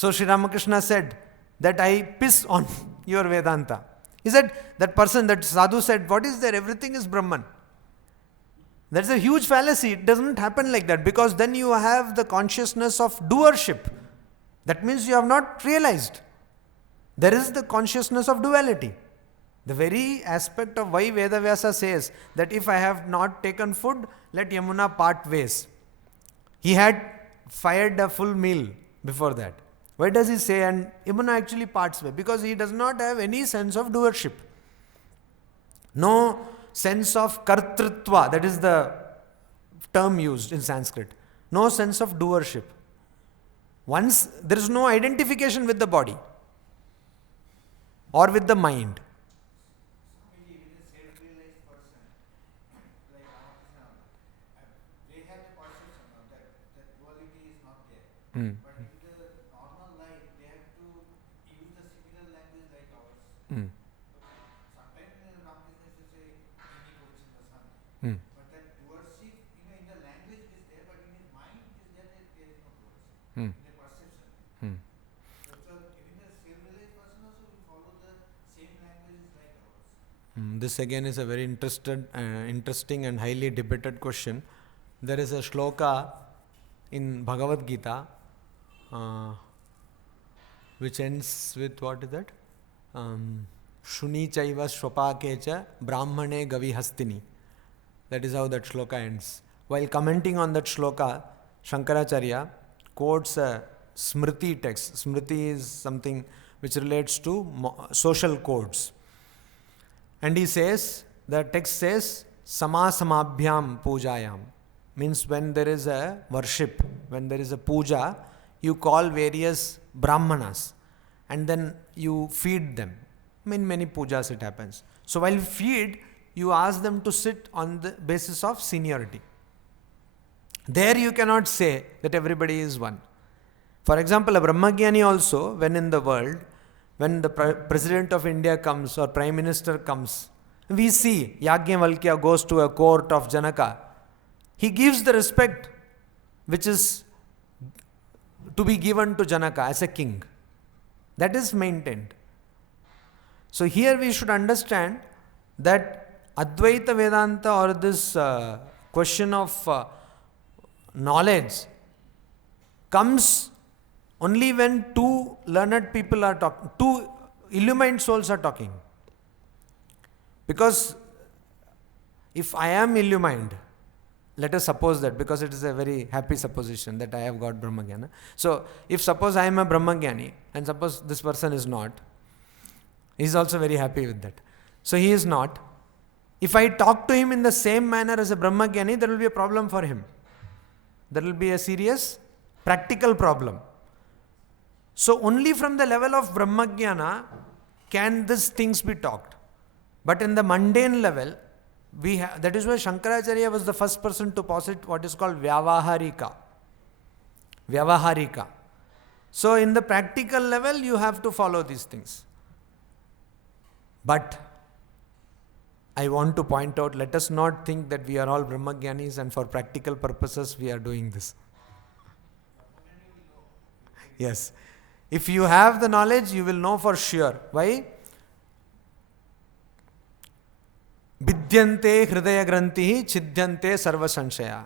So Sri Ramakrishna said that I piss on your Vedanta. He said, that person, that sadhu said, what is there? Everything is Brahman. That's a huge fallacy. It doesn't happen like that, because then you have the consciousness of doership. That means you have not realized. There is the consciousness of duality. The very aspect of why Vedavyasa says that if I have not taken food, let Yamuna part ways. He had fired a full meal before that. Why does he say, and Yamuna actually parts way? Because he does not have any sense of doership. No sense of kartrutva, that is the term used in Sanskrit. No sense of doership. Once there is no identification with the body or with the mind. But in the normal life, they have to use the similar language like ours. Sometimes Ramakrishna say any question or something. But that worship, in the language is there, but in his mind is there is no worship. In the perception. So even the self-realized person also will follow the same language like ours. This again is a very interesting and highly debated question. There is a shloka in Bhagavad Gita which ends with, what is that? Shuni chaiva shvapakecha brahmane gavihastini. That is how that shloka ends. While commenting on that shloka, Shankaracharya quotes a Smriti text. Smriti is something which relates to social codes. And he says, the text says, Samasamabhyam pujayam. Means when there is a worship, when there is a puja, you call various brahmanas and then you feed them. In many pujas it happens. So while you feed, you ask them to sit on the basis of seniority. There you cannot say that everybody is one. For example, a Brahmagyani also, when in the world, when the President of India comes or Prime Minister comes, we see Yajnavalkya goes to a court of Janaka. He gives the respect which is to be given to Janaka as a king. That is maintained. So here we should understand that Advaita Vedanta, or this question of knowledge, comes only when two learned people are talking, two illumined souls are talking. Because if I am illumined, let us suppose that, because it is a very happy supposition that I have got Brahmagyana. So, if suppose I am a Brahmagyani and suppose this person is not, he is also very happy with that. So, he is not. If I talk to him in the same manner as a Brahmagyani, there will be a problem for him. There will be a serious practical problem. So, only from the level of Brahmagyana can these things be talked. But in the mundane level, that is why Shankaracharya was the first person to posit what is called Vyavaharika. Vyavaharika. So in the practical level, you have to follow these things. But I want to point out, let us not think that we are all Brahmagyanis and for practical purposes we are doing this. Yes. If you have the knowledge, you will know for sure. Why? Vidyante hridaya grantihi chidyante sarva sanshaya.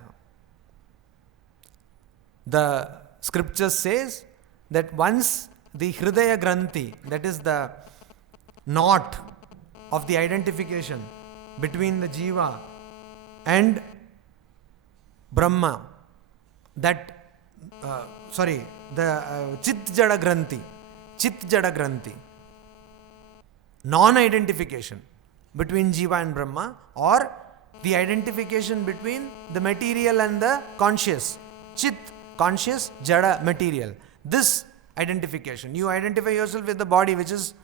The scripture says that once the hridaya granthi, that is the knot of the identification between the jiva and Brahma, that the chit jada granthi, non-identification between jiva and Brahma, or the identification between the material and the conscious, chit, conscious, jada, material. This identification, you identify yourself with the body which is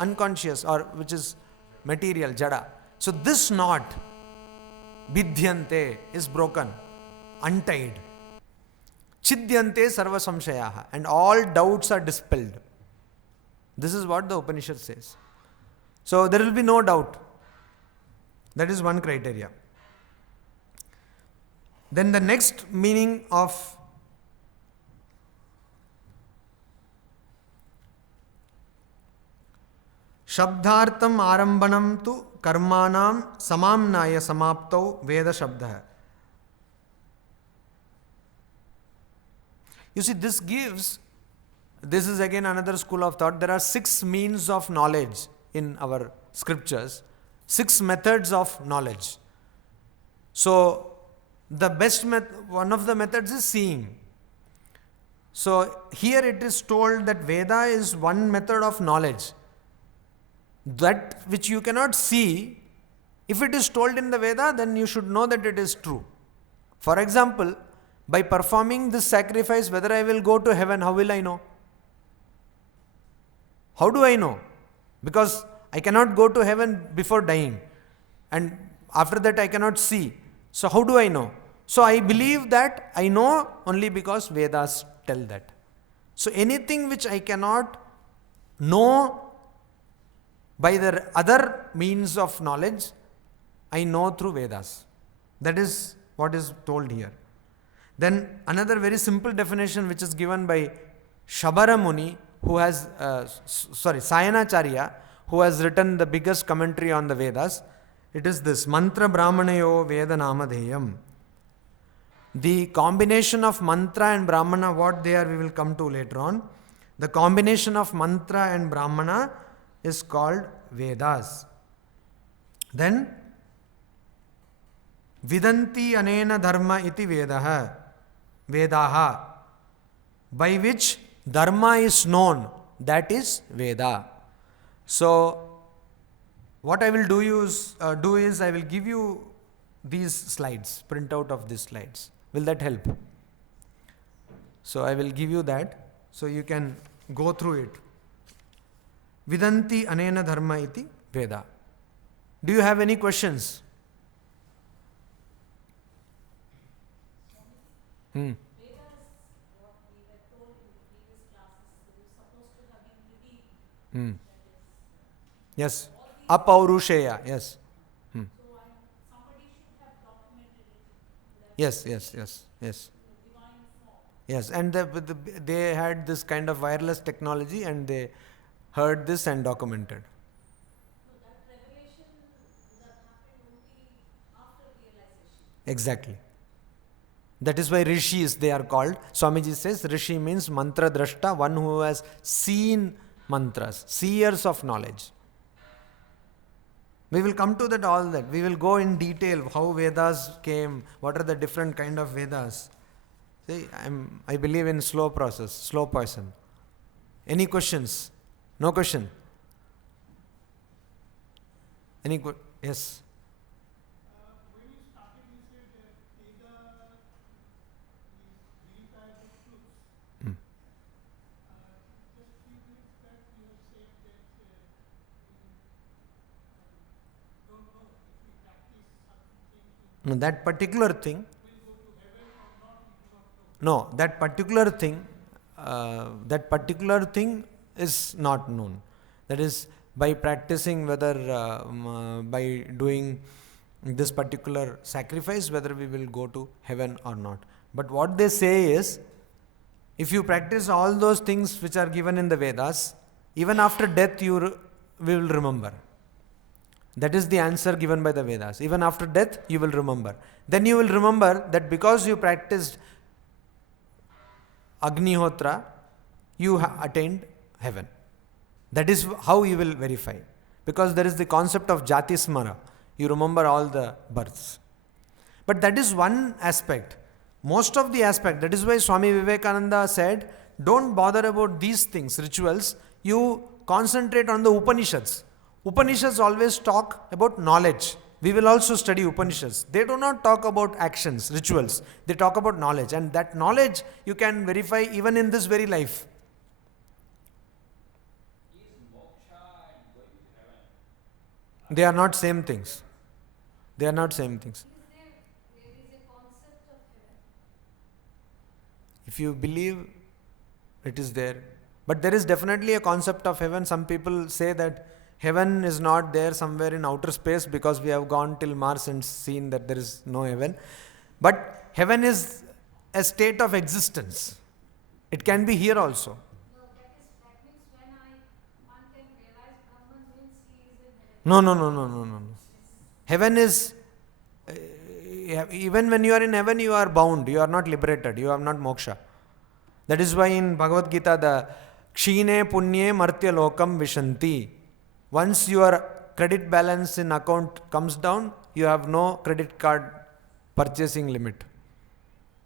unconscious or which is material, jada. So this knot, vidhyante, is broken, untied. Chidyante sarva samshayaha, and all doubts are dispelled. This is what the Upanishad says. So there will be no doubt. That is one criteria. Then the next meaning of Shabdhartam arambanam tu karmanam samamnaya samaptau Veda Shabda. You see, this is again another school of thought. There are 6 means of knowledge in our scriptures, 6 methods of knowledge. So, the best one of the methods is seeing. So, here it is told that Veda is one method of knowledge. That which you cannot see, if it is told in the Veda, then you should know that it is true. For example, by performing this sacrifice, whether I will go to heaven, how will I know? How do I know? Because I cannot go to heaven before dying. And after that I cannot see. So how do I know? So I believe that I know only because Vedas tell that. So anything which I cannot know by the other means of knowledge, I know through Vedas. That is what is told here. Then another very simple definition which is given by Shabara Muni, who has, Sayanacharya, who has written the biggest commentary on the Vedas. It is this, Mantra Brahmanayo Veda Namadheyam. The combination of mantra and Brahmana, what they are, we will come to later on. The combination of mantra and Brahmana is called Vedas. Then, Vidanti anena dharma iti Vedaha. Vedaha. By which dharma is known, that is Veda. So, what I will do is I will give you these slides, print out of these slides. Will that help? So, I will give you that, so you can go through it. Vidanti anena dharma iti Veda. Do you have any questions? Vedas, what we were told in the previous classes, is supposed to have been revealed. Yes. Apaurusheya. Yes. So somebody should have documented it. Yes. Divine form. Yes. And they had this kind of wireless technology and they heard this and documented. So that revelation would have happened only after realization. Exactly. That is why rishis they are called. Swamiji says rishi means mantra drashta, one who has seen mantras, seers of knowledge. We will come to that, all that. We will go in detail how Vedas came, what are the different kind of Vedas. See, I believe in slow process, slow person. Any questions? No question? Yes? When you started, you said Veda is verifiable truths. Just few minutes back, you have said that we don't know if we practice something. No, that particular thing. Will go to heaven or not, we do not know. No, that particular thing is not known. That is, by practicing, whether by doing this particular sacrifice, whether we will go to heaven or not. But what they say is, if you practice all those things which are given in the Vedas, even after death we will remember. That is the answer given by the Vedas. Even after death, you will remember. Then you will remember that because you practiced Agnihotra, you attained heaven. That is how you will verify. Because there is the concept of Jati Smara. You remember all the births. But that is one aspect. Most of the aspect, that is why Swami Vivekananda said, don't bother about these things, rituals. You concentrate on the Upanishads. Upanishads always talk about knowledge. We will also study Upanishads. They do not talk about actions, rituals. They talk about knowledge. And that knowledge you can verify even in this very life. They are not same things. They are not same things. There is a concept of heaven. If you believe, it is there. But there is definitely a concept of heaven. Some people say that heaven is not there somewhere in outer space because we have gone till Mars and seen that there is no heaven. But heaven is a state of existence. It can be here also. No, that means when one can realize Brahman means No, no, no, no, no, no, no. Heaven is, even when you are in heaven, you are bound. You are not liberated. You have not moksha. That is why in Bhagavad Gita, the Kshine Punye Martya Lokam Vishanti. Once your credit balance in account comes down, you have no credit card purchasing limit.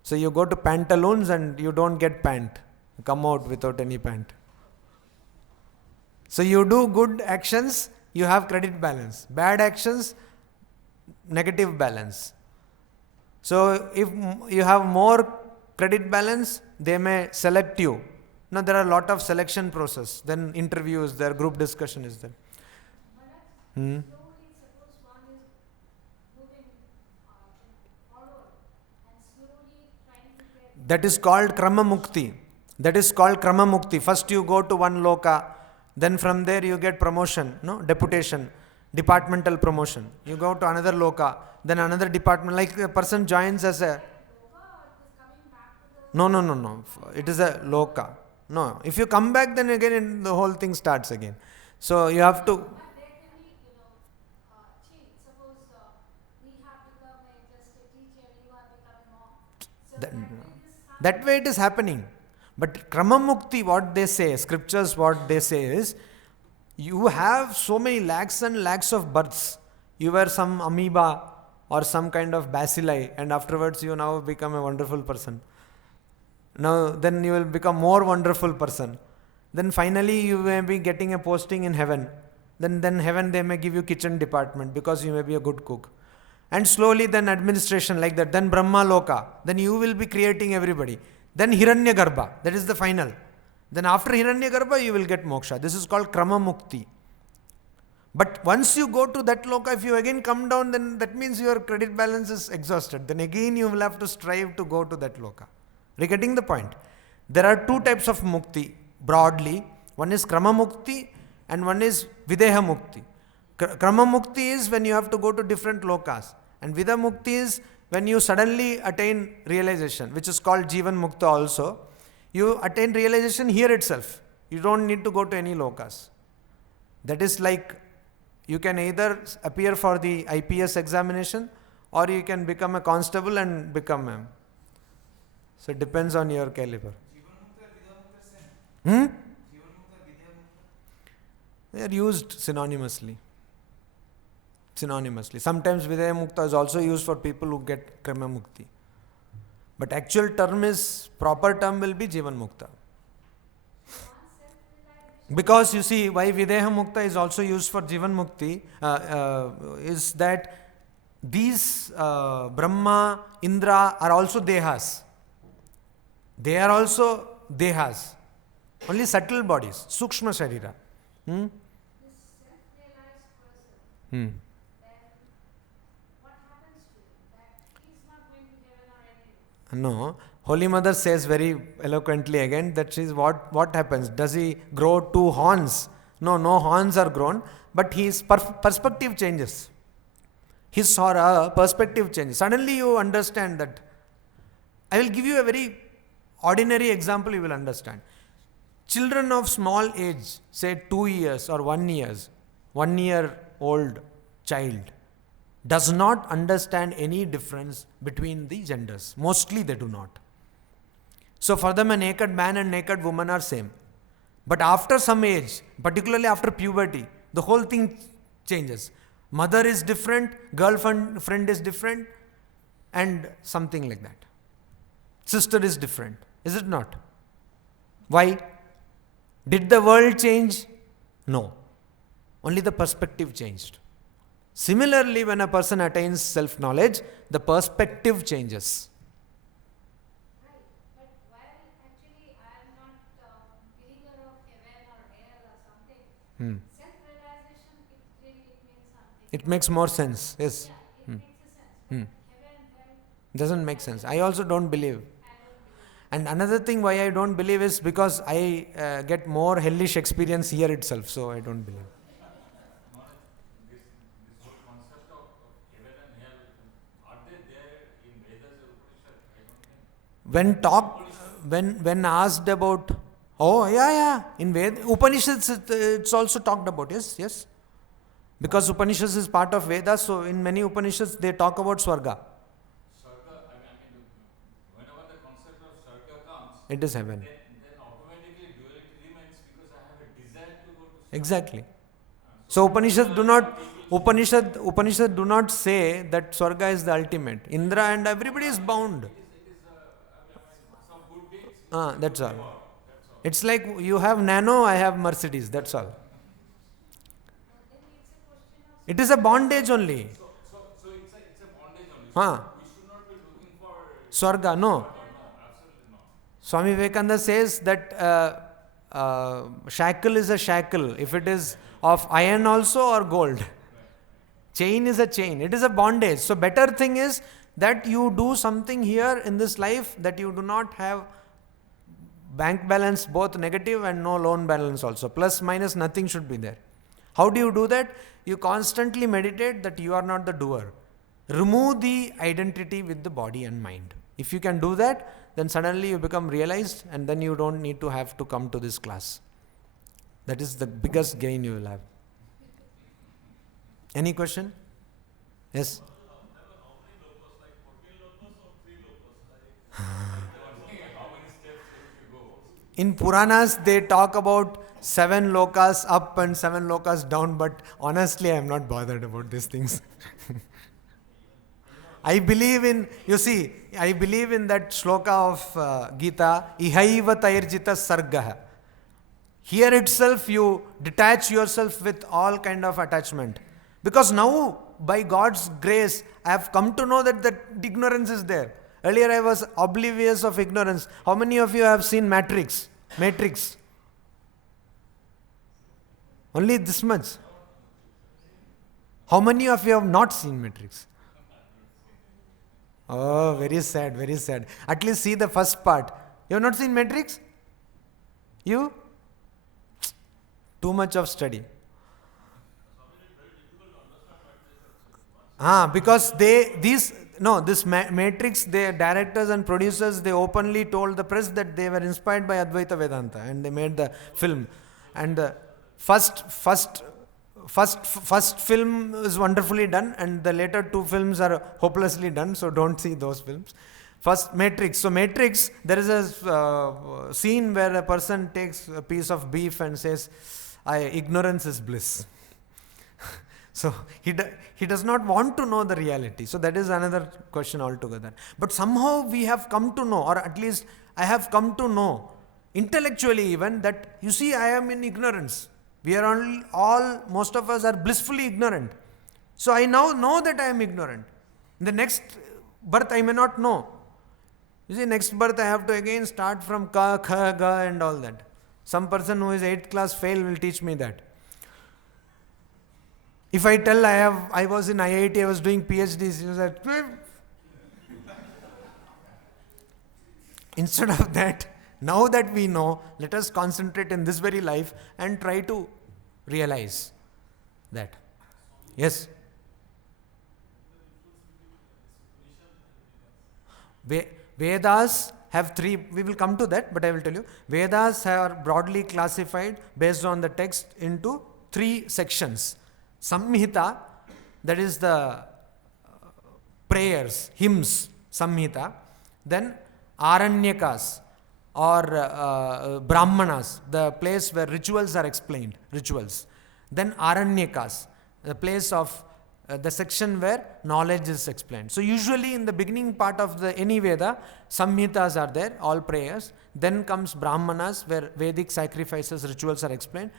So you go to pantaloons and you don't get pant. You come out without any pant. So you do good actions, you have credit balance. Bad actions, negative balance. So if you have more credit balance, they may select you. Now there are a lot of selection process. Then interviews, there group discussion is there. Slowly, suppose one is moving forward and slowly trying to get. That is called Krama Mukti. That is called Krama Mukti. First you go to one loka, then from there you get promotion, no, deputation, departmental promotion. You go to another loka, then another department. Like a person joins as a. No, no, no, no. It is a loka. No. If you come back, then again the whole thing starts again. So you have to. But there can be, change. Suppose we have become just a teacher, you have become a monk. So That way it is happening. But Krama Mukti, what they say, scriptures, what they say is, you have so many lakhs and lakhs of births. You were some amoeba or some kind of bacilli, and afterwards you now become a wonderful person. Now, then you will become more wonderful person. Then finally you may be getting a posting in heaven. Then heaven they may give you kitchen department because you may be a good cook. And slowly then administration like that. Then Brahma Loka. Then you will be creating everybody. Then Hiranyagarbha. That is the final. Then after Hiranyagarbha you will get moksha. This is called Krama Mukti. But once you go to that loka, if you again come down, then that means your credit balance is exhausted. Then again you will have to strive to go to that loka. Are you getting the point? There are two types of mukti broadly. One is Krama Mukti and one is Videha Mukti. Krama Mukti is when you have to go to different lokas. And Vida Mukti is when you suddenly attain realization, which is called Jivan Mukta also. You attain realization here itself. You don't need to go to any lokas. That is like you can either appear for the IPS examination or you can become a constable and become a. So it depends on your caliber. They are used synonymously. Sometimes Videha Mukta is also used for people who get Krama Mukti. But actual term is, proper term will be Jivan Mukta. Because you see, why Videha Mukta is also used for Jivan Mukti is that these Brahma, Indra are also Dehas. They are also Dehas. Only subtle bodies, Sukshma Sharira. this self-realized person, then what happens to him? That he's not going to heaven or anything. No. Holy Mother says very eloquently again that is what happens. Does he grow two horns? No horns are grown, but his perspective changes. His or her perspective changes. Suddenly you understand that. I will give you a very ordinary example, you will understand. Children of small age, say 2 years or 1 year old child, does not understand any difference between the genders. Mostly they do not. So for them a naked man and naked woman are same. But after some age, particularly after puberty, the whole thing changes. Mother is different, girlfriend is different, and something like that. Sister is different. Is it not? Why? Did the world change? No. Only the perspective changed. Similarly, when a person attains self-knowledge, the perspective changes. Right. But while actually I am not believer of heaven or hell or something, self-realization, it means something. It makes more sense. Yes. Yeah, it makes a sense. But heaven, hell, Doesn't make sense. I also don't believe. I don't believe. And another thing why I don't believe is because I get more hellish experience here itself, so I don't believe. This whole concept of heaven and hell, are they there in Vedas or Upanishad? I don't think. When asked about, in Upanishads it's also talked about, yes. Because Upanishads is part of Vedas, so in many Upanishads they talk about Swarga. Shraddha, whenever the concept of Shraddha comes, It is heaven. then automatically duality remains because I have a desire to go to Shraddha. Exactly. So Upanishad do not say that Swarga is the ultimate. Indra and everybody is bound. It is some good deeds. That's all. It's like you have Nano, I have Mercedes. That's all. Then it's a question of It is a bondage only. So it's a bondage only. Huh. We should not be looking for Swarga, no. no, absolutely not. Swami Vivekananda says that shackle is a shackle if it is of iron also or gold. Chain is a chain. It is a bondage. So better thing is that you do something here in this life that you do not have bank balance both negative and no loan balance also. Plus minus nothing should be there. How do you do that? You constantly meditate that you are not the doer. Remove the identity with the body and mind. If you can do that, then suddenly you become realized and then you don't need to have to come to this class. That is the biggest gain you will have. Any question? Yes? In Puranas, they talk about 7 lokas up and 7 lokas down, but honestly, I am not bothered about these things. I believe in that shloka of Gita, Ihaiva Tairjita Sargaha. Here itself, you detach yourself with all kind of attachment. Because now, by God's grace, I have come to know that ignorance is there. Earlier I was oblivious of ignorance. How many of you have seen Matrix? Only this much. How many of you have not seen Matrix? Oh, very sad, very sad. At least see the first part. You have not seen Matrix? You? Too much of study. Because this Matrix, the directors and producers, they openly told the press that they were inspired by Advaita Vedanta and they made the film. And the first film is wonderfully done and the later 2 films are hopelessly done, so don't see those films. First, Matrix. So Matrix, there is a scene where a person takes a piece of beef and says, ignorance is bliss. So he does not want to know the reality. So that is another question altogether. But somehow we have come to know, or at least I have come to know, intellectually even, that you see, I am in ignorance. We are most of us are blissfully ignorant. So I now know that I am ignorant. In the next birth I may not know. You see, next birth I have to again start from ka, kha, ga and all that. Some person who is 8th class fail will teach me that. If I tell I was in IIT, I was doing PhDs, you said, instead of that, now that we know, let us concentrate in this very life and try to realize that. Yes? Vedas have 3, we will come to that, but I will tell you. Vedas are broadly classified based on the text into 3 sections. Samhita, that is the prayers, hymns, Samhita. Then Aranyakas or Brahmanas, the place where rituals are explained, rituals. Then Aranyakas, the place of the section where knowledge is explained. So usually in the beginning part of any Veda, Samhitas are there, all prayers. Then comes Brahmanas, where Vedic sacrifices, rituals are explained.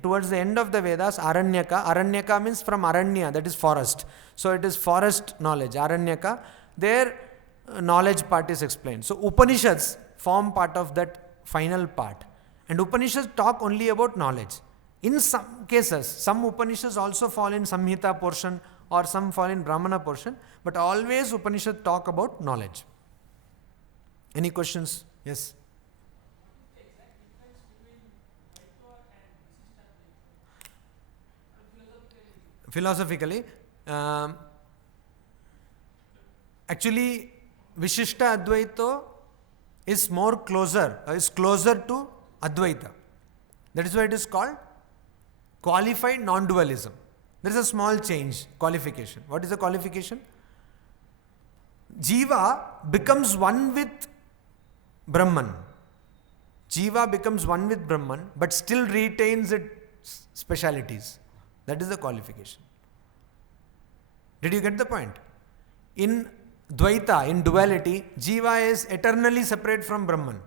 Towards the end of the Vedas, Aranyaka. Aranyaka means from Aranya, that is forest. So it is forest knowledge, Aranyaka. There knowledge part is explained. So Upanishads form part of that final part. And Upanishads talk only about knowledge. In some cases, some Upanishads also fall in Samhita portion or some fall in Brahmana portion, but always Upanishads talk about knowledge. Any questions? Yes? Philosophically, actually, Vishishta Advaita is closer to Advaita. That is why it is called qualified non-dualism. There is a small change, qualification. What is the qualification? Jiva becomes one with Brahman. Jiva becomes one with Brahman, but still retains its specialities. That is the qualification. Did you get the point? In Dvaita, in duality, Jiva is eternally separate from Brahman.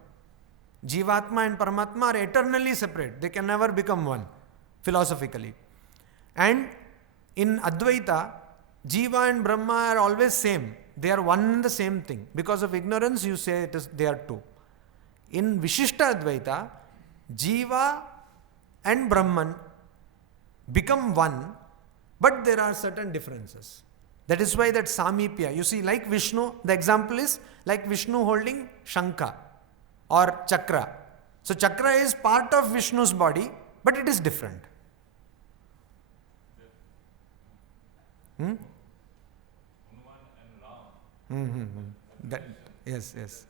Jivatma and Paramatma are eternally separate. They can never become one, philosophically. And in Advaita, Jiva and Brahma are always same. They are one and the same thing. Because of ignorance, you say they are two. In Vishishta Advaita, Jiva and Brahman become one, but there are certain differences. That is why that Samipya, you see, like Vishnu, the example is like Vishnu holding Shankha or Chakra. So Chakra is part of Vishnu's body, but it is different. That, yes.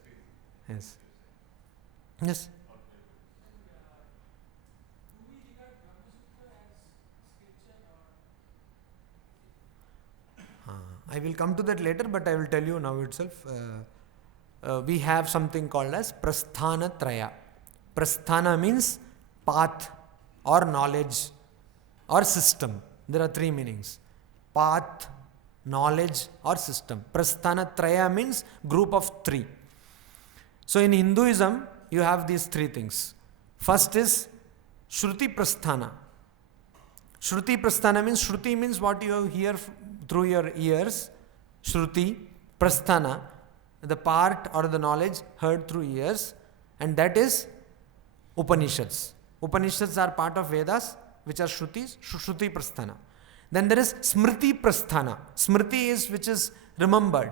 I will come to that later, but I will tell you now itself. We have something called as Prasthana Traya. Prasthana means path or knowledge or system. There are three meanings. Path, knowledge or system. Prasthana Traya means group of three. So in Hinduism, you have these three things. First is Shruti Prasthana. Shruti Prasthana means what you hear through your ears. Shruti Prasthana, the part or the knowledge heard through ears, and that is Upanishads. Upanishads are part of Vedas, which are Shrutis, Shruti Prasthana. Then there is Smriti Prasthana. Smriti is which is remembered.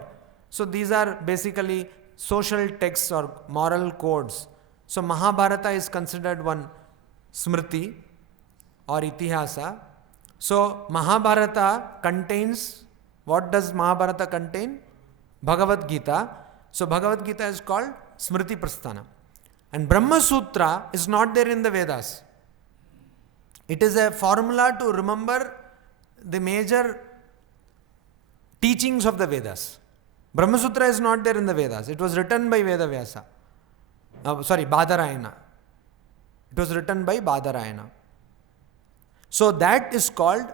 So these are basically social texts or moral codes. So Mahabharata is considered one Smriti or Itihasa. So Mahabharata contains, what does Mahabharata contain? Bhagavad Gita. So Bhagavad Gita is called Smriti Prasthana. And Brahma Sutra is not there in the Vedas. It is a formula to remember the major teachings of the Vedas. Brahma Sutra is not there in the Vedas. It was written by Vedavyasa. Badarayana. It was written by Badarayana. So that is called,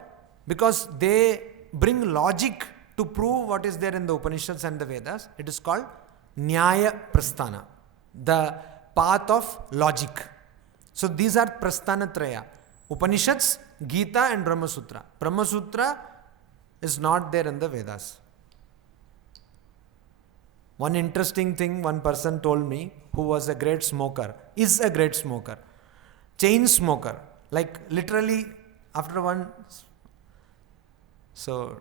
because they bring logic to prove what is there in the Upanishads and the Vedas, it is called Nyaya Prasthana, the path of logic. So these are Prasthana Traya. Upanishads, Gita and Brahma Sutra. Brahma Sutra is not there in the Vedas. One interesting thing one person told me, who was a great smoker, is a great smoker, chain smoker, like literally after one. So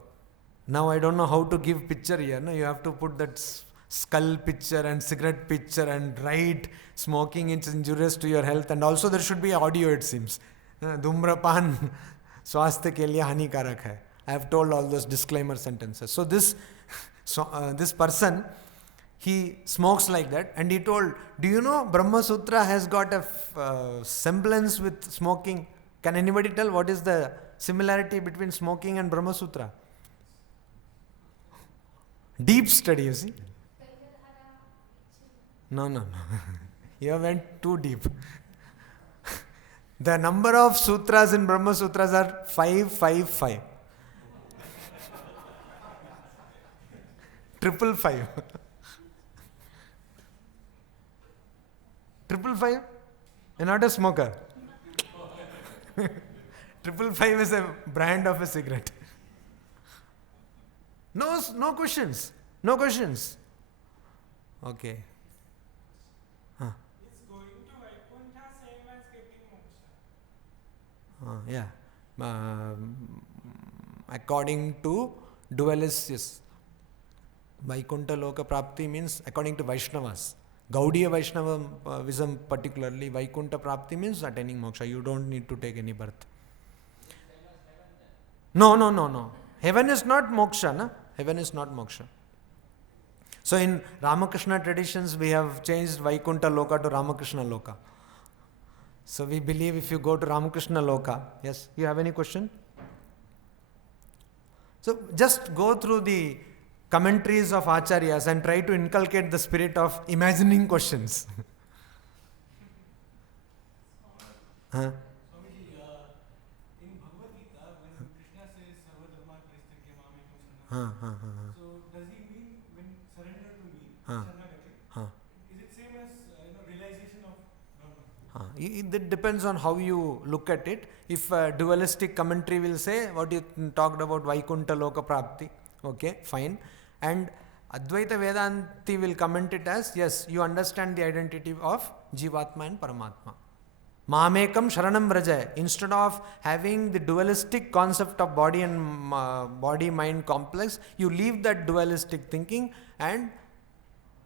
now I don't know how to give picture here. No, you have to put that skull picture and cigarette picture and write smoking is injurious to your health, and also there should be audio, it seems. Dhumrapan swasthya ke liye hanikarak hai. I have told all those disclaimer sentences. So this person, he smokes like that, and he told, do you know Brahma Sutra has got a semblance with smoking? Can anybody tell what is the similarity between smoking and Brahma Sutra? Deep study, you see. No. You went too deep. The number of sutras in Brahma Sutras are 555. 555. 555? You're not a smoker. 555 is a brand of a cigarette. No questions. No questions. Okay. It's going to Vaikuntha same as getting moksha. Yeah. According to dualists, yes. Vaikuntha Loka Prapti means, according to Vaishnavas, Gaudiya Vaishnavism particularly, Vaikuntha Prapti means attaining moksha. You don't need to take any birth. No. Heaven is not moksha, na? Heaven is not moksha. So in Ramakrishna traditions, we have changed Vaikuntha Loka to Ramakrishna Loka. So we believe if you go to Ramakrishna Loka, yes, you have any question? So just go through the commentaries of Acharyas and try to inculcate the spirit of imagining questions. Huh? Swamiji, in Bhagavad Gita, when Krishna says Sarva Dharma Paristhakya Mamekam Sharanam, so does he mean when surrender to me, Sharanagati? Is it same as realization of Brahman? It depends on how you look at it. If a dualistic commentary will say what you talked about Vaikuntha Loka Prapti, okay, fine. And Advaita Vedanti will comment it as, yes, you understand the identity of Jivatma and Paramatma. Mamekam Sharanam Vrajaya. Instead of having the dualistic concept of body and body-mind complex, you leave that dualistic thinking and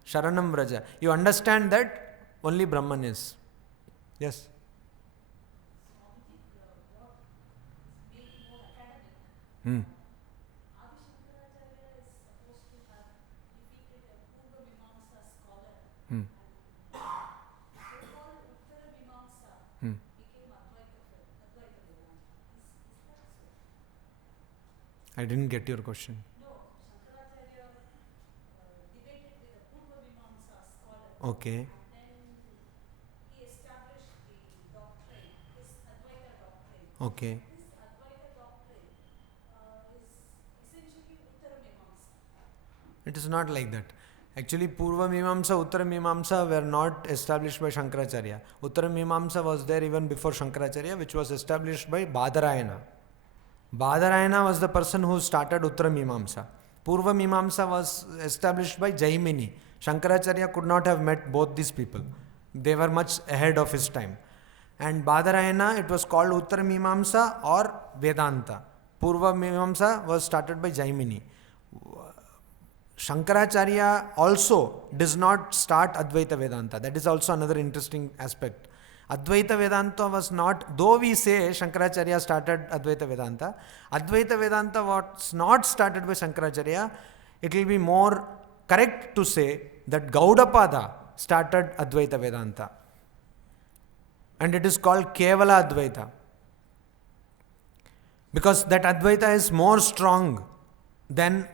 Sharanam Vrajaya. You understand that only Brahman is. Yes? Hmm. Hmm. Hmm. I didn't get your question. Okay. Okay. It is not like that. Actually, Purva Mimamsa, Uttara Mimamsa were not established by Shankaracharya. Uttara Mimamsa was there even before Shankaracharya, which was established by Badarayana. Badarayana was the person who started Uttara Mimamsa. Purva Mimamsa was established by Jaimini. Shankaracharya could not have met both these people. They were much ahead of his time. And Badarayana, it was called Uttara Mimamsa or Vedanta. Purva Mimamsa was started by Jaimini. Shankaracharya also does not start Advaita Vedanta. That is also another interesting aspect. Advaita Vedanta was not, though we say Shankaracharya started Advaita Vedanta was not started by Shankaracharya. It will be more correct to say that Gaudapada started Advaita Vedanta. And it is called Kevala Advaita. Because that Advaita is more stronger than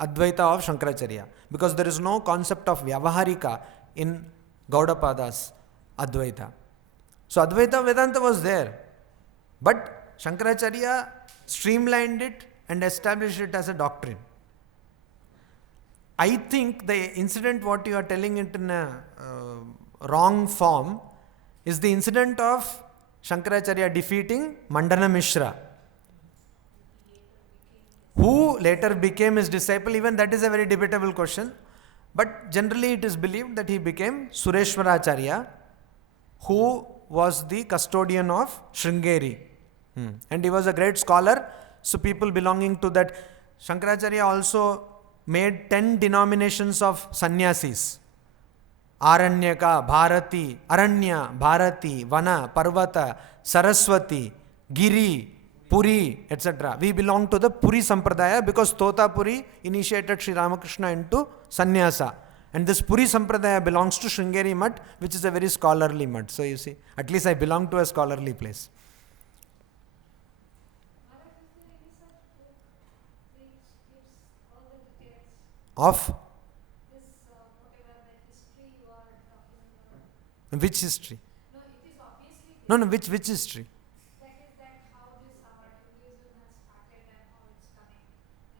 Advaita of Shankaracharya. Because there is no concept of Vyavaharika in Gaudapada's Advaita. So Advaita Vedanta was there. But Shankaracharya streamlined it and established it as a doctrine. I think the incident what you are telling it in a wrong form is the incident of Shankaracharya defeating Mandana Mishra, who later became his disciple. Even that is a very debatable question. But generally it is believed that he became Sureshwaracharya, who was the custodian of Sringeri. And he was a great scholar. So people belonging to that, Shankaracharya also made 10 denominations of sannyasis. Aranyaka, Bharati, Aranya, Bharati, Vana, Parvata, Saraswati, Giri, Puri, etc. We belong to the Puri Sampradaya because Totapuri initiated Sri Ramakrishna into sannyasa. And this Puri Sampradaya belongs to Sringeri Mutt, which is a very scholarly mutt. So you see, at least I belong to a scholarly place. Of? Which history? No, it is obviously No, which history? that is that how this our Hinduism has started and how it's coming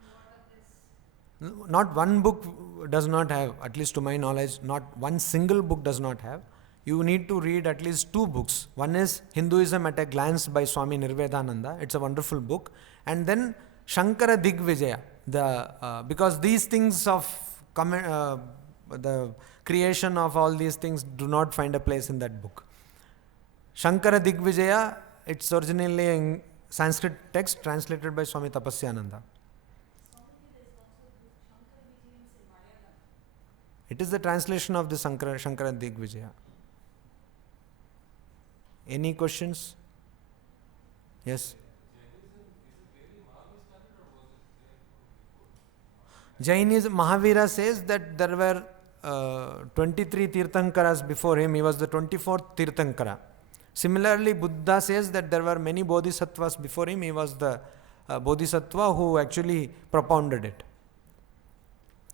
and what are this. Not one book does not have, at least to my knowledge, not one single book does not have. You need to read at least 2 books. One is Hinduism at a Glance by Swami Nirvedananda. It's a wonderful book. And then Shankara Digvijaya. Because these things of the creation of all these things do not find a place in that book. Shankara Digvijaya, it's originally in Sanskrit text translated by Swami Tapasyananda. It is the translation of the Shankara Digvijaya. Any questions? Yes? Jainism, Mahavira says that there were 23 Tirthankaras before him. He was the 24th Tirthankara. Similarly, Buddha says that there were many Bodhisattvas before him. He was the bodhisattva who actually propounded it.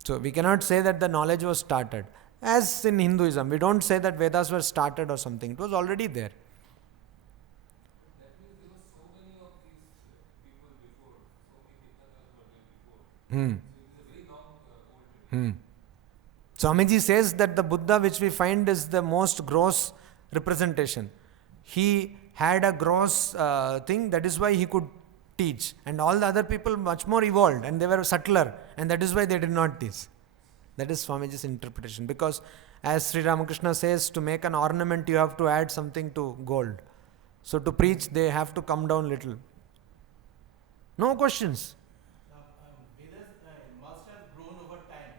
So we cannot say that the knowledge was started. As in Hinduism, we don't say that Vedas were started or something. It was already there. That means there were so many of these people before, so many Tirthankars were there before. So it is a very long old tradition. Swamiji says that the Buddha which we find is the most gross representation. He had a gross thing, that is why he could teach. And all the other people much more evolved and they were subtler, and that is why they did not teach. That is Swamiji's interpretation. Because as Sri Ramakrishna says, to make an ornament you have to add something to gold. So to preach they have to come down little. No questions. Vedas must have grown over time.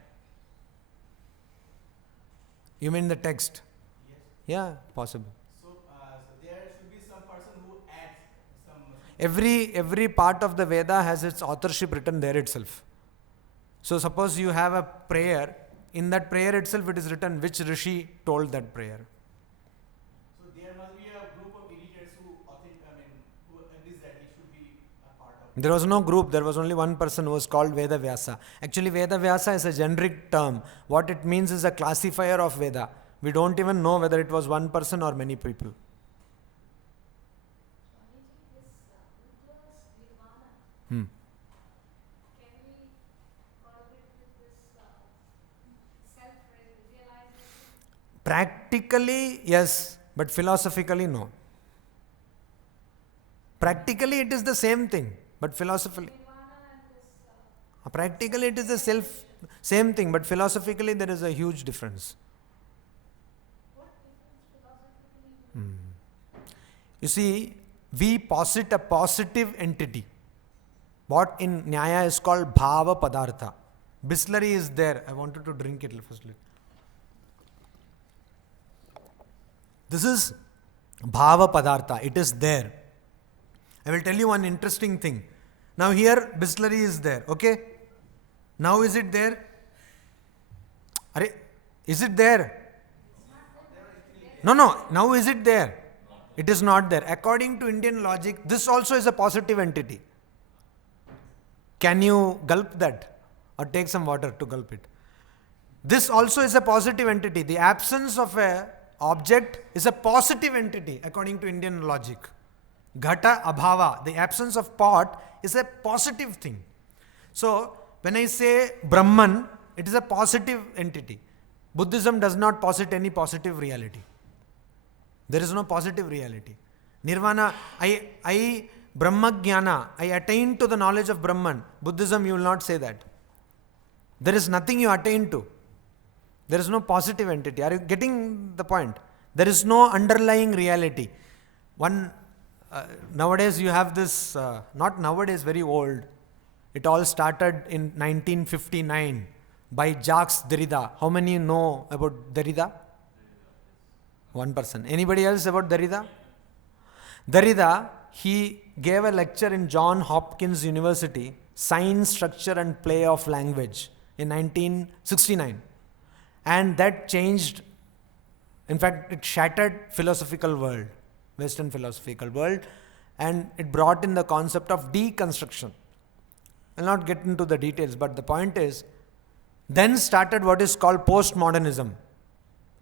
You mean the text? Yes. Yeah, possible. So there should be some person who adds some. Every part of the Veda has its authorship written there itself. So suppose you have a prayer, in that prayer itself it is written which rishi told that prayer. So there must be a group of editors who agrees that it should be a part of. There was no group, there was only one person who was called Veda Vyasa. Actually Veda Vyasa is a generic term. What it means is a classifier of Veda. We don't even know whether it was one person or many people. Swamiji, this Buddha's nirvana, Hmm. can we correlate with this self-realization? Practically, yes, but philosophically, no. Practically, it is the same thing, but philosophically, Nirvana and this practically it is the same thing, but philosophically there is a huge difference. what difference philosophically? You see, we posit a positive entity. What in Nyaya is called Bhava Padartha. Bisleri is there. I wanted to drink it firstly. This is Bhava Padartha. It is there. I will tell you one interesting thing. Now here Bisleri is there. Okay? Now is it there? Is it there? No. Now is it there? It is not there. According to Indian logic, this also is a positive entity. Can you gulp that? Or take some water to gulp it? This also is a positive entity. The absence of a object is a positive entity according to Indian logic. Ghata abhava, the absence of pot, is a positive thing. So, when I say Brahman, it is a positive entity. Buddhism does not posit any positive reality. There is no positive reality. Nirvana, I Brahmajnana, I attain to the knowledge of Brahman. Buddhism, you will not say that. There is nothing you attain to. There is no positive entity. Are you getting the point? There is no underlying reality. Nowadays you have this, not nowadays, very old. It all started in 1959 by Jacques Derrida. How many know about Derrida? One person. Anybody else about Derrida? Derrida, he gave a lecture in Johns Hopkins University, Science, Structure and Play of Language, in 1969. And that changed, in fact, it shattered philosophical world, Western philosophical world, and it brought in the concept of deconstruction. I'll not get into the details, but the point is, then started what is called postmodernism.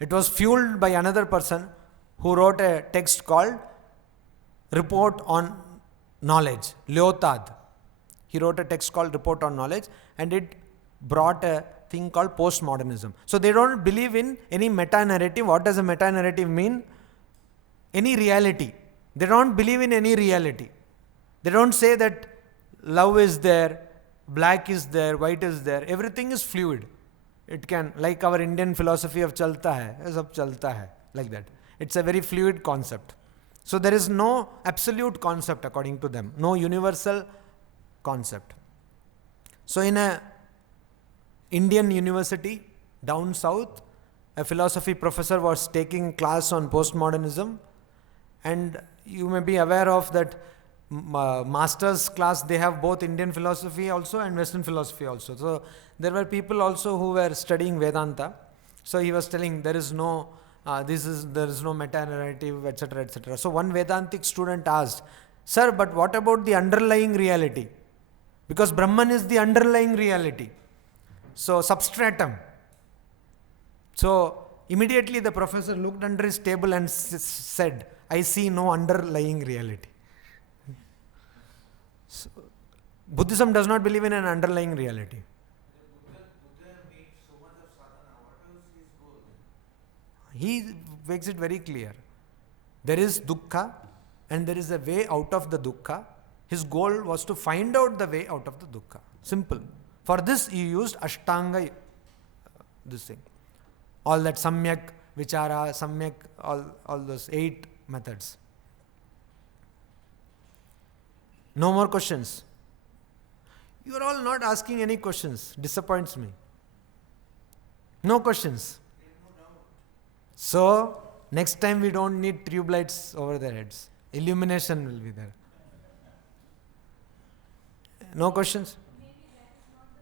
It was fueled by another person who wrote a text called Report on Knowledge, Lyotard. He wrote a text called Report on Knowledge, and it brought a thing called postmodernism. So they don't believe in any meta-narrative. What does a meta-narrative mean? Any reality. They don't believe in any reality. They don't say that love is there, black is there, white is there. Everything is fluid. It can, like our Indian philosophy of chalta hai, sab chalta hai, like that. It's a very fluid concept. So there is no absolute concept according to them, no universal concept. So in a Indian university down south, a philosophy professor was taking class on postmodernism, and you may be aware of that master's class, they have both Indian philosophy also and Western philosophy also. So there were people also who were studying Vedanta. So he was telling there is no meta-narrative, etc., etc. So one Vedantic student asked, "Sir, but what about the underlying reality? Because Brahman is the underlying reality. So, substratum. So, immediately the professor looked under his table and said, I see no underlying reality. So, Buddhism does not believe in an underlying reality. Buddha made so much of sadhana. What was his goal then? He makes it very clear. There is dukkha and there is a way out of the dukkha. His goal was to find out the way out of the dukkha. Simple. For this he used Ashtanga, this thing. All that samyak, vichara, samyak, all those 8 methods. No more questions. You are all not asking any questions. Disappoints me. No questions. So, next time we don't need tube lights over their heads. Illumination will be there. No questions? Maybe that is not the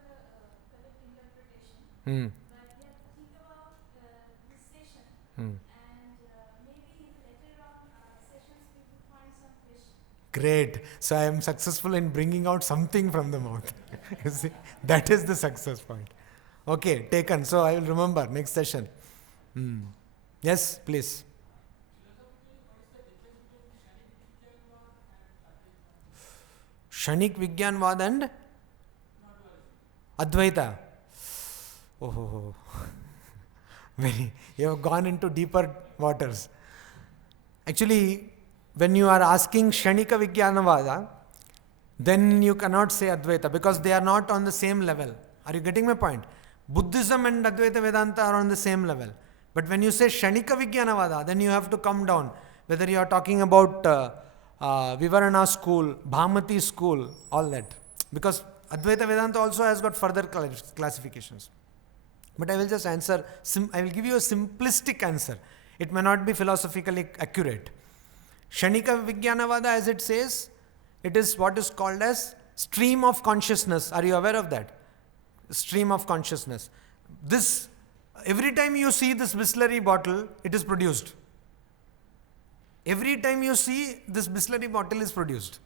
correct interpretation. Hmm. But yeah, think about this session, Hmm. and maybe in the later on sessions we will find some question. Great. So I am successful in bringing out something from the mouth. You see, that is the success point. Okay, taken. So I will remember next session. Yes, please. Shanik Vigyanvad and Advaita. Oh, very. You have gone into deeper waters. Actually, when you are asking Shanika Vijnanavada, then you cannot say Advaita because they are not on the same level. Are you getting my point? Buddhism and Advaita Vedanta are on the same level. But when you say Shanika Vijnanavada, then you have to come down. Whether you are talking about Vivarana school, Bhamati school, all that. Because Advaita Vedanta also has got further classifications. But I will just answer, I will give you a simplistic answer. It may not be philosophically accurate. Shanika Vijnanavada, as it says, it is what is called as stream of consciousness. Are you aware of that? Stream of consciousness. This, every time you see this Bisleri bottle, it is produced. Every time you see this Bisleri bottle is produced.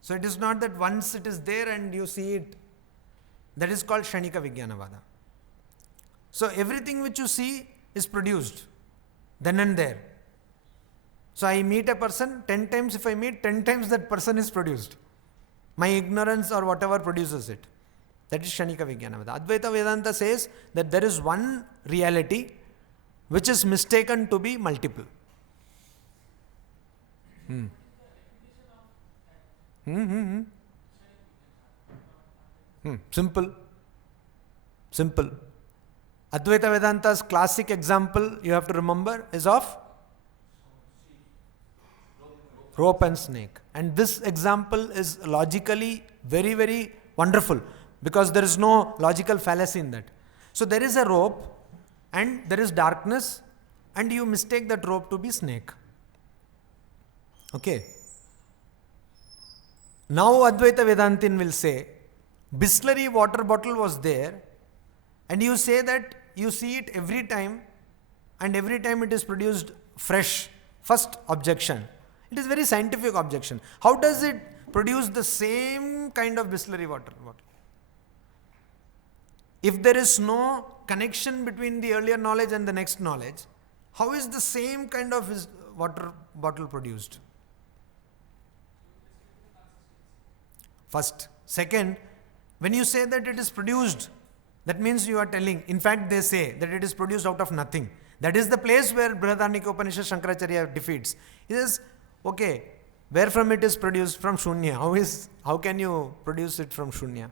So it is not that once it is there and you see it. That is called Shanika Vijnanavada. So everything which you see is produced then and there. So I meet a person, 10 times if I meet, 10 times that person is produced. My ignorance or whatever produces it. That is Shanika Vijnanavada. Advaita Vedanta says that there is one reality which is mistaken to be multiple. Simple. Simple. Advaita Vedanta's classic example you have to remember is of rope and snake. And this example is logically very, very wonderful because there is no logical fallacy in that. So there is a rope and there is darkness and you mistake that rope to be snake. Okay. Now Advaita Vedantin will say, Bisleri water bottle was there and you say that you see it every time and every time it is produced fresh. First objection. It is very scientific objection. How does it produce the same kind of Bisleri water bottle? If there is no connection between the earlier knowledge and the next knowledge, how is the same kind of water bottle produced? First. Second, when you say that it is produced, that means you are telling, in fact they say that it is produced out of nothing. That is the place where Brihadaranyaka Upanishad Shankaracharya defeats. He says, okay, where from it is produced? From Shunya. How can you produce it from Shunya?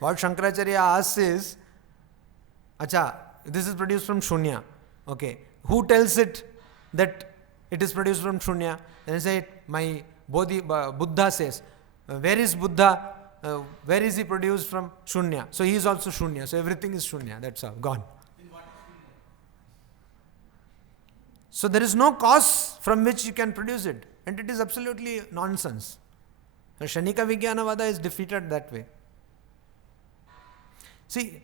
What Shankaracharya asks is, Acha, this is produced from Shunya. Okay, who tells it that it is produced from Shunya? Then I say, my Buddha says, where is Buddha? Where is he produced from? Shunya. So he is also Shunya. So everything is Shunya. That's all. Gone. So there is no cause from which you can produce it. And it is absolutely nonsense. So Shanika Vijnanavada is defeated that way. See,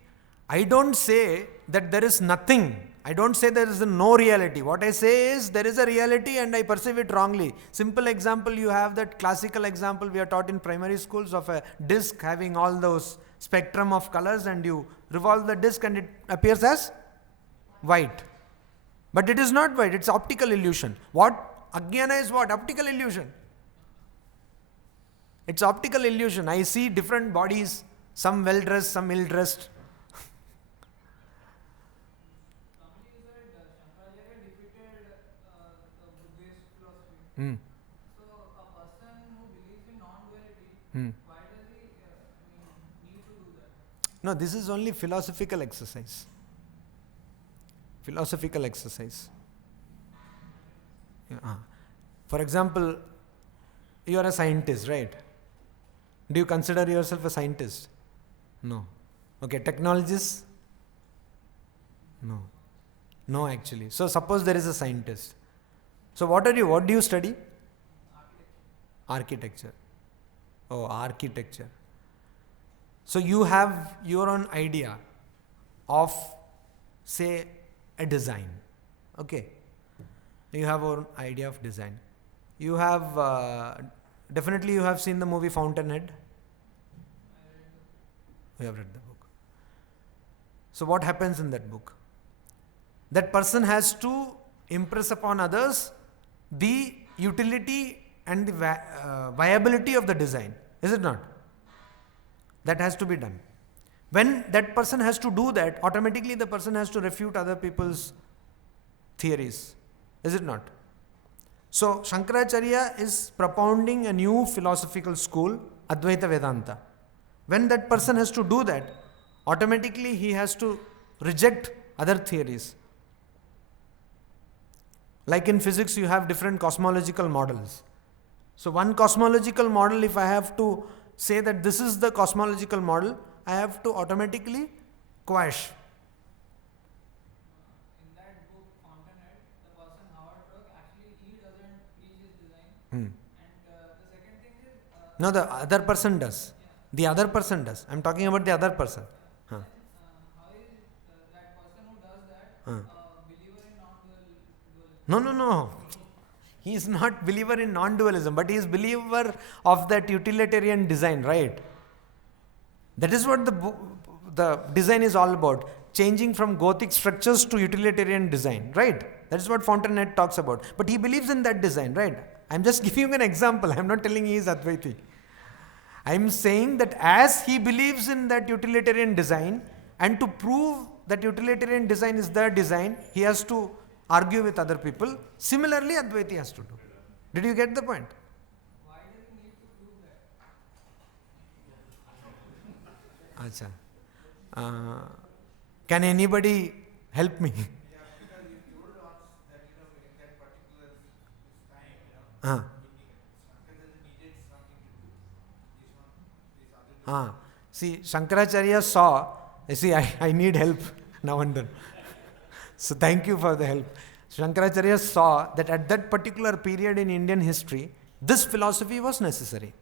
I don't say that there is nothing. I don't say there is no reality. What I say is there is a reality and I perceive it wrongly. Simple example, you have that classical example we are taught in primary schools of a disc having all those spectrum of colors, and you revolve the disc and it appears as white. But it is not white, it's optical illusion. What? Ajnana is what? Optical illusion. It's optical illusion. I see different bodies, some well dressed, some ill dressed. So a person who believes in non-duality, why does he need to do that? No, this is only philosophical exercise. Philosophical exercise. Yeah. For example, you are a scientist, right? Do you consider yourself a scientist? No. Okay, technologist? No. No, actually. So suppose there is a scientist. So what are you? What do you study? Architecture. Oh, architecture. So you have your own idea of, say, a design. Okay. You have your own idea of design. You have, definitely you have seen the movie Fountainhead. You have read the book. So what happens in that book? That person has to impress upon others the utility and the viability of the design. Is it not? That has to be done. When that person has to do that, automatically the person has to refute other people's theories. Is it not? So Shankaracharya is propounding a new philosophical school, Advaita Vedanta. When that person has to do that, automatically he has to reject other theories. Like in physics, you have different cosmological models. So one cosmological model, if I have to say that this is the cosmological model, I have to automatically quash. In that book, Fountainhead, the person Howard Brooke, actually he doesn't preach his design. And the second thing is... No, the other person does. The other person does. I'm talking about the other person. how is that person who does that believer in non-dualism? No. He is not believer in non-dualism, but he is believer of that utilitarian design, right? That is what the design is all about. Changing from Gothic structures to utilitarian design, right? That is what Fountainhead talks about. But he believes in that design, right? I'm just giving you an example. I'm not telling he is Advaiti. I'm saying that as he believes in that utilitarian design, and to prove that utilitarian design is the design, he has to argue with other people. Similarly, Advaiti has to do. Did you get the point? Why does he need to prove that? Acha. Can anybody help me? Yeah, because you told us that in that particular time, Shankaracharya needed something to do. This other. See, Shankaracharya saw, see, I need help now and then. So thank you for the help. Shankaracharya saw that at that particular period in Indian history, this philosophy was necessary.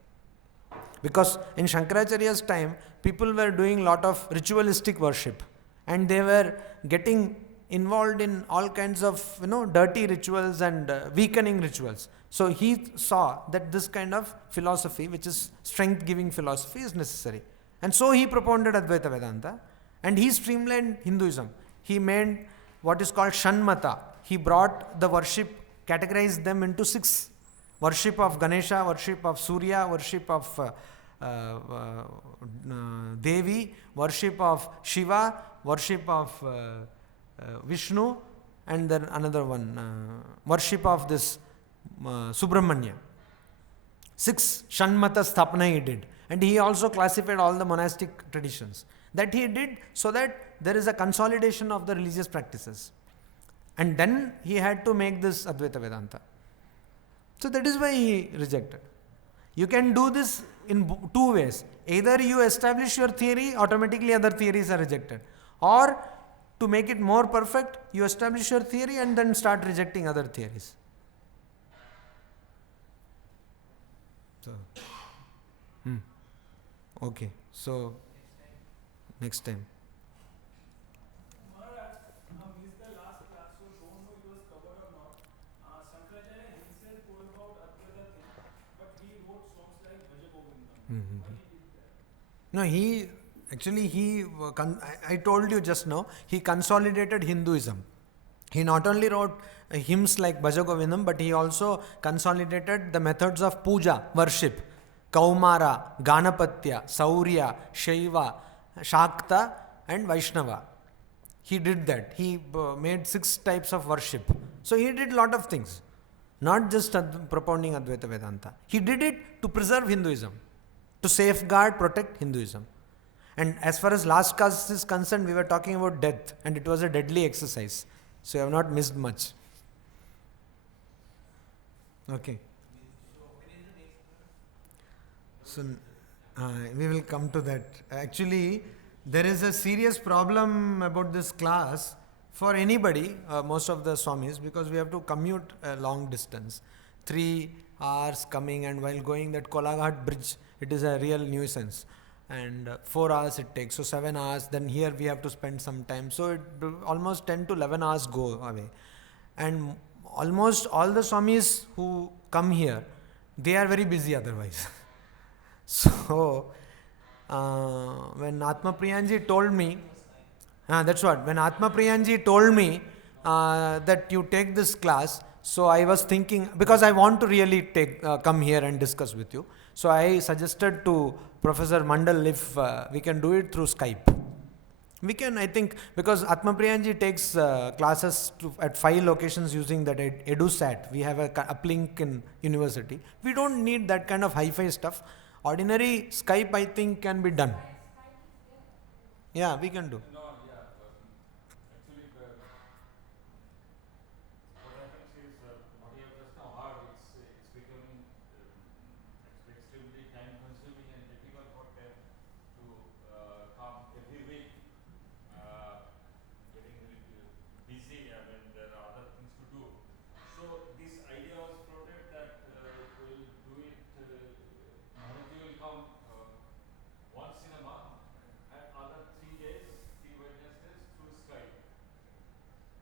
Because in Shankaracharya's time, people were doing a lot of ritualistic worship. And they were getting involved in all kinds of, dirty rituals and weakening rituals. So he saw that this kind of philosophy, which is strength-giving philosophy, is necessary. And so he propounded Advaita Vedanta, and he streamlined Hinduism. He made what is called Shanmata. He brought the worship, categorized them into 6. Worship of Ganesha, worship of Surya, worship of Devi, worship of Shiva, worship of Vishnu, and then another one, worship of this Subramanya. 6 Shanmata Sthapana he did. And he also classified all the monastic traditions. That he did so that there is a consolidation of the religious practices. And then he had to make this Advaita Vedanta. So that is why he rejected. You can do this in 2 ways. Either you establish your theory, automatically other theories are rejected. Or to make it more perfect, you establish your theory and then start rejecting other theories. So, okay. So, next time. Maharaj, now this is the last Mm-hmm. Why he did that? No, I told you just now, he consolidated Hinduism. He not only wrote hymns like Bhaja Govindam, but he also consolidated the methods of puja, worship, Kaumara, Ganapatya, Saurya, Shaiva, Shakta, and Vaishnava. He did that. He made 6 types of worship. So he did lot of things, not just propounding Advaita Vedanta. He did it to preserve Hinduism, to safeguard, protect Hinduism. And as far as last caste is concerned, we were talking about death, and it was a deadly exercise. So you have not missed much. Okay. So we will come to that. Actually, there is a serious problem about this class for anybody, most of the Swamis, because we have to commute a long distance. 3 hours coming, and while going that Kolaghat bridge, it is a real nuisance. And 4 hours it takes, so 7 hours. Then here we have to spend some time. So it almost 10 to 11 hours go away. And almost all the Swamis who come here, they are very busy otherwise. So, when Atma Priyanji told me, that's what, when Atma Priyanji told me that you take this class, so I was thinking, because I want to really come here and discuss with you. So I suggested to Professor Mandal if we can do it through Skype. We can, I think, because Atma Priyanji takes classes at 5 locations using that EduSat. We have a uplink in university. We don't need that kind of hi-fi stuff. Ordinary Skype, I think, can be done. Yeah, we can do. No, yeah. Actually, what happens is what you have just now heard, it's becoming extremely time consuming and difficult for them to come every week. Getting really busy, I mean, there are other things to do. So this idea was floated that we'll do it, Maharaj will come once in a month and other 3 days, 3 Wednesdays through Skype.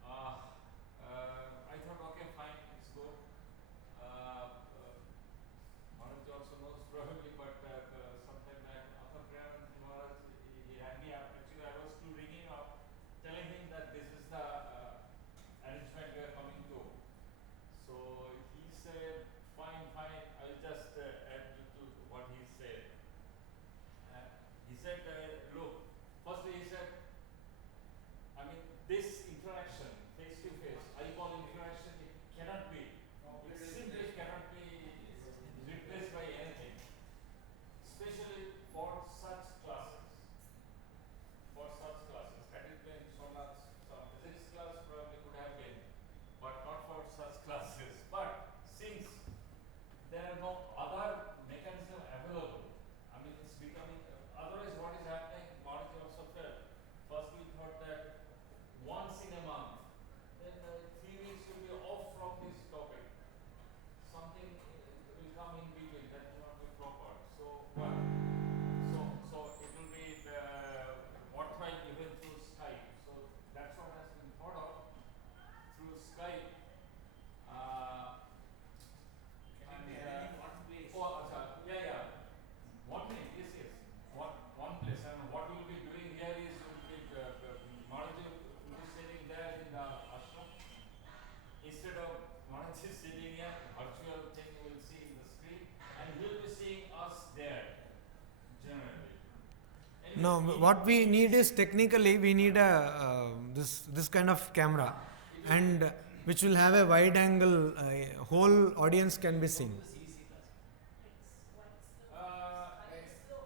I thought, okay, fine, let's go. Maharaj also knows probably, but sometime back, Atma Priyanji Maharaj, he rang me up. Actually, I was too ringing up, telling him that this is the arrangement we are coming to. So he said, fine, I'll just add to what he said. He said, look, firstly he said, I mean, this interaction, face to face, I call interaction, it cannot be, it simply cannot be replaced by anything, especially for such classes. Had it been some physics class, probably could have been, but not for such classes. But since there are no other mechanism available, I mean, it's becoming, otherwise what is happening, Maharaj also felt, first we thought that once in a month, then 3 weeks will be off from this topic. Something will come in between, that will not be proper. So what? So it will be worthwhile even through Skype. So that's what has been thought of through Skype. Can it be held in one place? Yeah. 1 minute, yes. One place. And what we'll be doing here is Maharaj will be sitting there in the ashram. Instead of Maharaj is sitting here, virtual thing you will see in the screen, and he'll be seeing us there generally. No, what we need is, technically we need a this kind of camera, and which will have a wide angle, whole audience can be seen.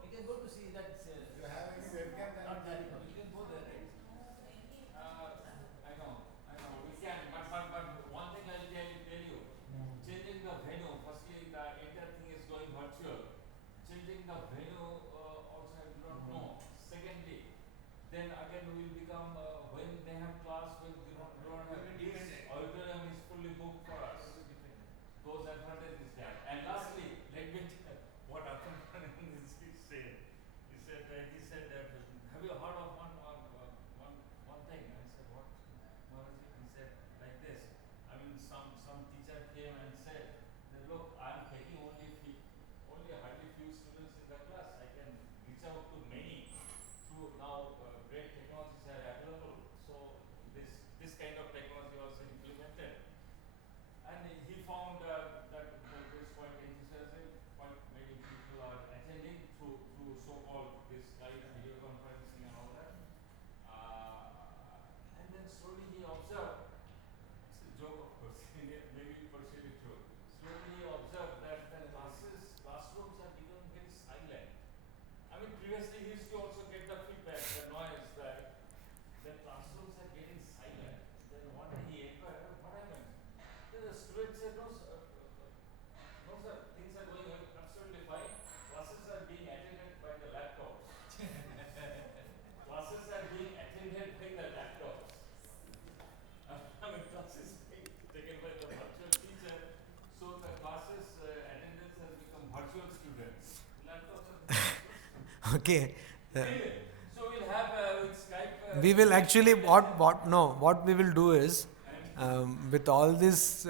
We can go to see that. You have any webcam, then Not that, you can go there, right? I know, we can, but one thing I'll tell you, changing the venue, firstly the entire thing is going virtual, changing the venue also I do not know. Secondly, then again we will become, when they have class, when we don't have this, auditorium is fully booked for us. Those advantages there. And lastly, let me tell what Atma Priyanji said. He said that, have you heard of one thing? I said, what? Maharaj, he said like this. I mean, some teacher came and said that, look, I am taking only hardly few students in the class. now great technologies are available. So this kind of technology was implemented, and he found that there is quite enthusiasm. Quite many people are attending through so-called this Skype video conferencing and all that. And then slowly he observed. It's a joke, of course. Maybe partially true. Slowly he observed that the classrooms are becoming very silent. I mean, previously he used to also get the feedback, the noise that the classrooms are getting silent. Then one day he inquired, what happened? Then the student said, no, sir, things are going absolutely fine. Classes are being attended by the laptops. Classes are being attended by the laptops. I mean, classes being taken by the virtual teacher. So the classes attendance has become virtual students. Laptops are virtual Okay. Anyway, so we'll have with Skype. We will actually, what we will do is, with all this,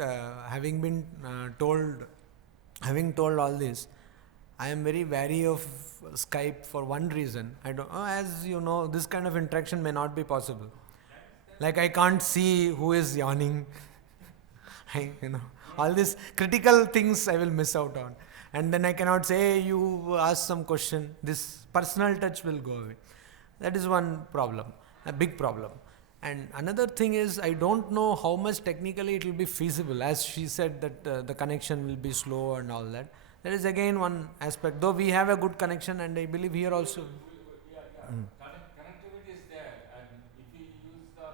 having told all this, I am very wary of Skype for one reason. As you know, this kind of interaction may not be possible. Like I can't see who is yawning. All these critical things I will miss out on. And then I cannot say, hey, you ask some question. This personal touch will go away. That is one problem, a big problem. And another thing is, I don't know how much technically it will be feasible. As she said that the connection will be slow and all that. That is again one aspect. Though we have a good connection, and I believe here also. Connectivity is there, and if you use the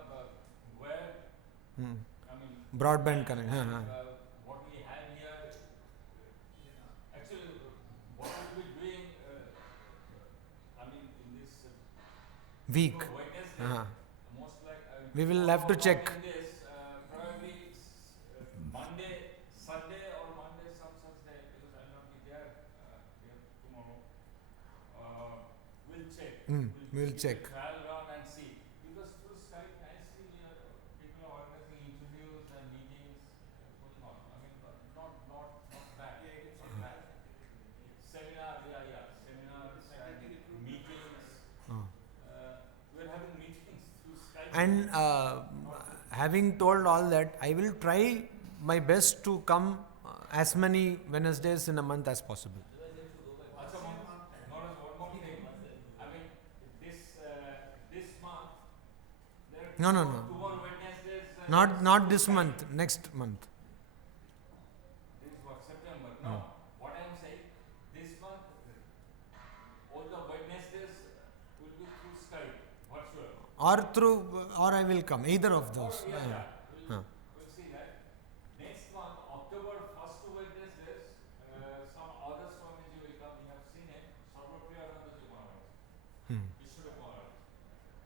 web, I mean, Broadband connection. what we have here, actually, what we'll be doing, I mean, in this Week. Wednesday, most like We will have to check. in this, probably Monday, Sunday, or Monday, some such day, because I'll not be there tomorrow. We'll check. We'll check. Trial run and see. Because through Skype, nicely, people are organizing interviews and meetings going on. I mean, not bad. Not bad. Seminars and meetings. We're having meetings through Skype. And having told all that, I will try my best to come as many Wednesdays in a month as possible. One more thing. I mean, this month, No. two more Wednesdays. Not this month, next month. This is what, September. No. What I am saying, this month, all the Wednesdays will be through Skype, virtual. Or I will come, either of those. We'll see that. Next month, October 1st to Wednesdays, some other Swamiji will come. We have seen him, Sarvapriyanandaji Maharaj. Vishnu Maharaj.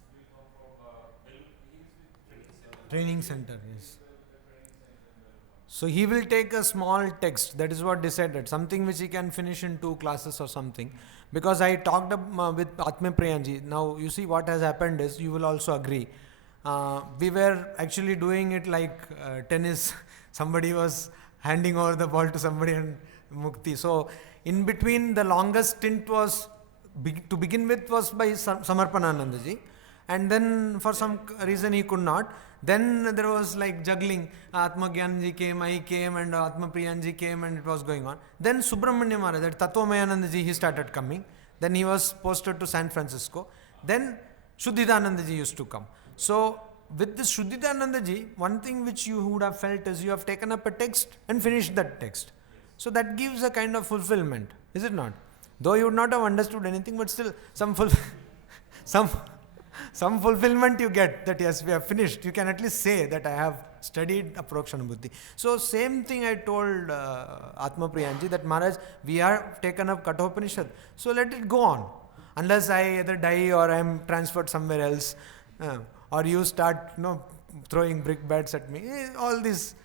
He will come from he is Training center, yes. the training center. So he will take a small text, that is what decided, something which he can finish in 2 classes or something. Because I talked with Atma Priyanji. Now you see what has happened is, you will also agree. We were actually doing it like tennis. Somebody was handing over the ball to somebody and Mukti. So in between, the longest stint was, to begin with, was by Samarpananandaji. And then for some reason he could not. Then there was like juggling. Atma Gyanji came, I came, and Atma Priyanji came, and it was going on. Then Subramanya Maharaj, that Tattvamayanandaji, he started coming. Then he was posted to San Francisco. Then Shuddhidanandaji used to come. So with this Shuddhidanandaji, one thing which you would have felt is, you have taken up a text and finished that text. So that gives a kind of fulfillment, is it not? Though you would not have understood anything, but still some fulfillment you get, that yes, we have finished. You can at least say that I have studied Aprakshana Buddhi. So same thing I told Atma Priyanji, that Maharaj, we have taken up Katha Upanishad, so let it go on. Unless I either die or I am transferred somewhere else, or you start throwing brickbats at me, all this.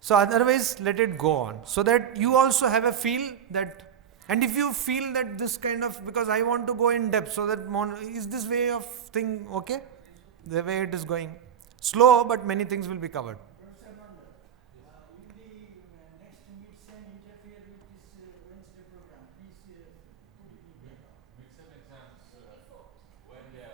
So otherwise, let it go on, so that you also have a feel that. And if you feel that this kind of, because I want to go in depth, so that is this way of thing okay? The way it is going. Slow, but many things will be covered. Professor Nanda, will the next mid-sem interfere with this Wednesday program? Please put it in data. Mid-sem exams, when they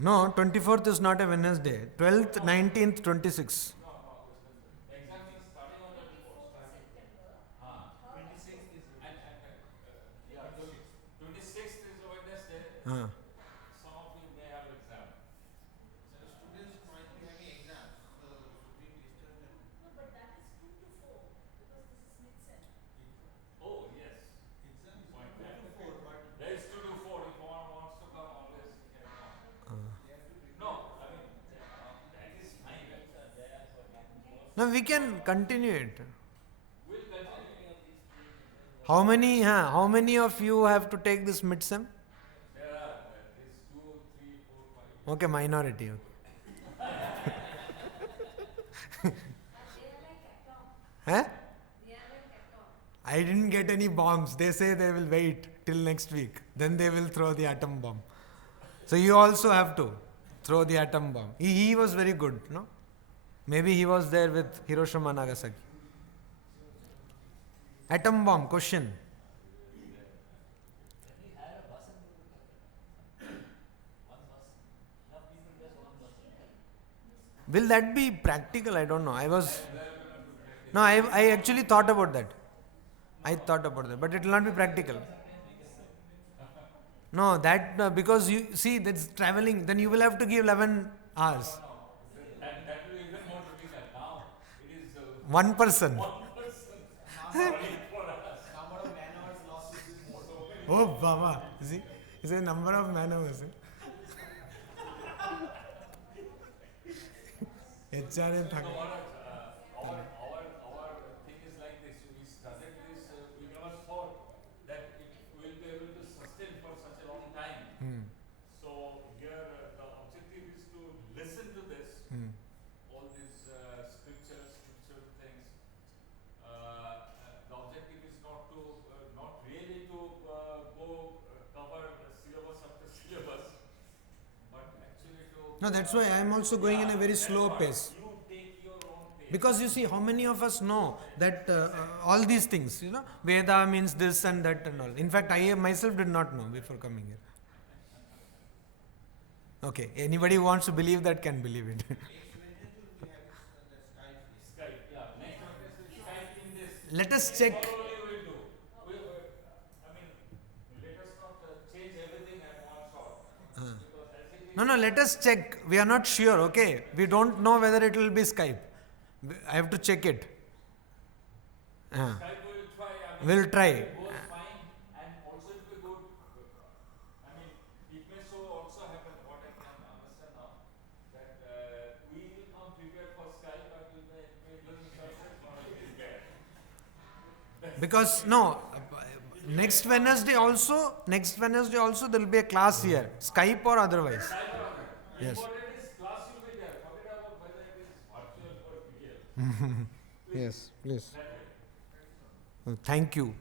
No, 24th is not a Wednesday. 12th, 19th, 26th. No, exam is starting on 24th. 24th September, Ah, 26th is and yeah, 26th is a Wednesday. Ah. Some of you may have exam. So students might be having exams, so should we disturb them? no, but that is 2 to 4 because this is mid-sem. Oh, yes. Exam is Point 2 to 4, but There is 2 to 4. If one wants to come, always he can come. they have to prepare. No, I mean, that is fine. No, we can continue it. We'll continue. How many of you have to take this midsem? There are these 2, 3, 4, 5. Okay, minority. Okay. They are like atom. Huh? They are like atom. I didn't get any bombs. They say they will wait till next week. Then they will throw the atom bomb. So you also have to throw the atom bomb. He was very good, no? Maybe he was there with Hiroshima, Nagasaki. Atom bomb, question. Will that be practical? I don't know. I actually thought about that. But it will not be practical. No, that because you see that's traveling. Then you will have to give 11 hours. That will be even more difficult. Now it is One person. one person running for us. Number of man hours lost will be more. Oh, Baba. See, it's a number of man hours. HRA thak. Our thing is like this. We started this. We never thought that it will be able to sustain for such a long time. So here the objective is to listen to this. All these scripture things. The objective is not really to go cover syllabus after syllabus, but actually to. No, that's why I am also going in a very slow pace. You take your own pace. Because you see, how many of us know that all these things, Veda means this and that and all. In fact, I myself did not know before coming here. Okay, anybody who wants to believe that can believe it. Next Wednesday will be having the Skype. Skype, yeah. Next one is Skype in this. Let us check. Probably we'll do. I mean, let us not change everything at one shot. Because as it is, No, let us check. We are not sure, okay? We don't know whether it will be Skype. I have to check it. Skype will try. I mean, We'll try. It goes fine, and also it will go. I mean, it may so also happen. What I can understand now that we will come prepared for Skype, but we may doing surface not prepared. Because, next Wednesday also there will be a class here. Skype or otherwise. Yes. Important is class will be there. Forget about whether it is virtual or real. Yes, please. That way. Thank you.